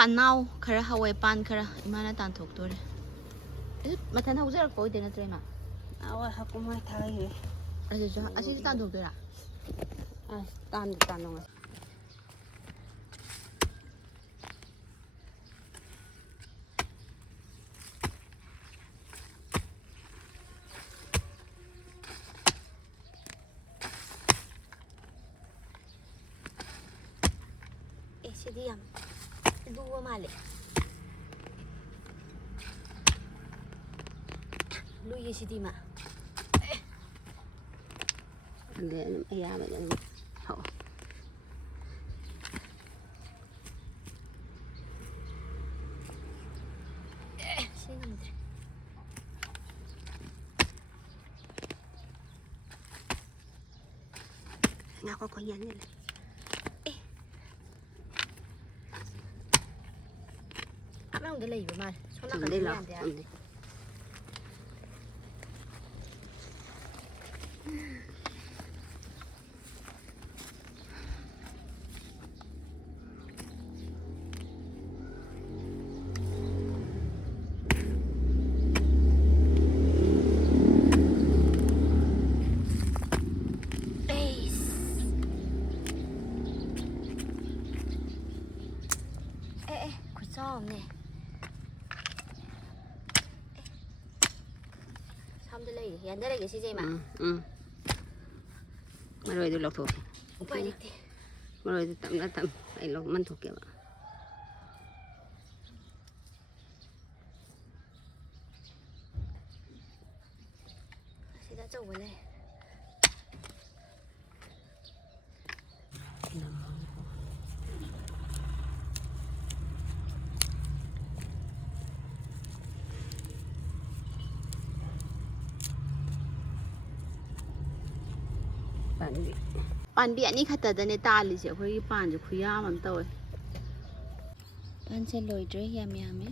ꯄꯥꯟꯅꯥꯎ ꯈꯔ ꯍꯋꯥꯏ ꯄꯥꯟ ꯈꯔ ꯏꯃꯥꯅ ꯇꯥꯟꯊꯣꯛꯇꯣꯔꯦ ꯃꯊꯟ ꯍꯧꯖꯔꯛꯄ ꯑꯣꯏꯗꯣꯏ ꯅꯠꯇ꯭ꯔꯦ ꯏꯃꯥ ꯍꯋꯥꯏ ꯍꯥꯀꯨꯝ ꯊꯥꯏꯌꯦ ꯑꯗꯨꯁꯨ ꯑꯁꯤꯁꯨ ꯇꯥꯟꯊꯣꯛꯇꯣꯏꯔꯥ ꯇꯥꯟꯅꯉꯥꯏ ꯁꯤꯗꯤ ꯌꯥꯝ ꯂꯨꯕ ꯃꯥꯜꯂꯦ ꯂꯨꯏꯌꯦ ꯁꯤꯗꯤ ꯃꯥ ꯑꯗꯨꯝ ꯑꯌꯥꯕꯗ ꯑꯗꯨꯝ ꯍꯧ ꯁꯤ ꯉꯝꯗ꯭ꯔꯦ ꯉꯥꯈꯣ ꯌꯥꯟꯁꯤꯜꯂꯦ ꯃꯅꯨꯡꯗ ꯂꯩꯕ ꯃꯥꯜꯂꯦ ꯁꯣꯝ ꯅꯥꯀꯟꯗ ꯌꯥꯟꯗꯦ ꯌꯥꯔꯦ ꯈꯨꯠꯆꯥꯎꯝꯅꯦ ꯁꯣꯝꯗ ꯂꯩꯔꯤ ꯌꯥꯟꯊꯔꯒꯦ ꯁꯤꯁꯦ ꯏꯃꯥ ꯃꯔꯣꯏꯗꯨ ꯂꯧꯊꯣꯛꯀꯦ ꯎꯄꯥꯏ ꯂꯩꯇꯦ ꯃꯔꯣꯏꯗꯨ ꯇꯞꯅ ꯑꯩ ꯃꯟꯊꯣꯛꯀꯦꯕ ꯑꯁꯤꯗ ꯑꯆꯧꯕ ꯂꯩ ꯄꯥꯟꯕꯤ ꯑꯅꯤ ꯈꯛꯇꯗꯅꯦ ꯇꯥꯜꯂꯤꯁꯦ ꯑꯩꯈꯣꯏꯒꯤ ꯄꯥꯟꯁꯦ ꯈꯨꯌꯥꯝ ꯑꯃ ꯇꯧꯋꯦ ꯄꯥꯟꯁꯦ ꯂꯣꯏꯗ꯭ꯔꯦ ꯌꯥꯝ ꯌꯥꯝꯃꯦ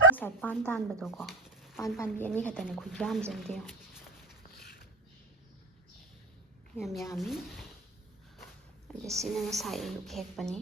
ꯉꯁꯥꯏ ꯄꯥꯟ ꯇꯥꯟꯕꯗꯣꯀꯣ ꯄꯥꯟꯕꯤ ꯑꯅꯤ ꯈꯛꯇꯅꯦ ꯈꯨꯌꯥꯝꯁꯦ ꯑꯝꯇ ꯌꯦꯡꯉꯣ ꯌꯥꯝ ꯌꯥꯝꯃꯤ ꯑꯗ ꯁꯤꯅ ꯉꯁꯥꯏ ꯑꯌꯨꯛ ꯍꯦꯛꯄꯅꯤ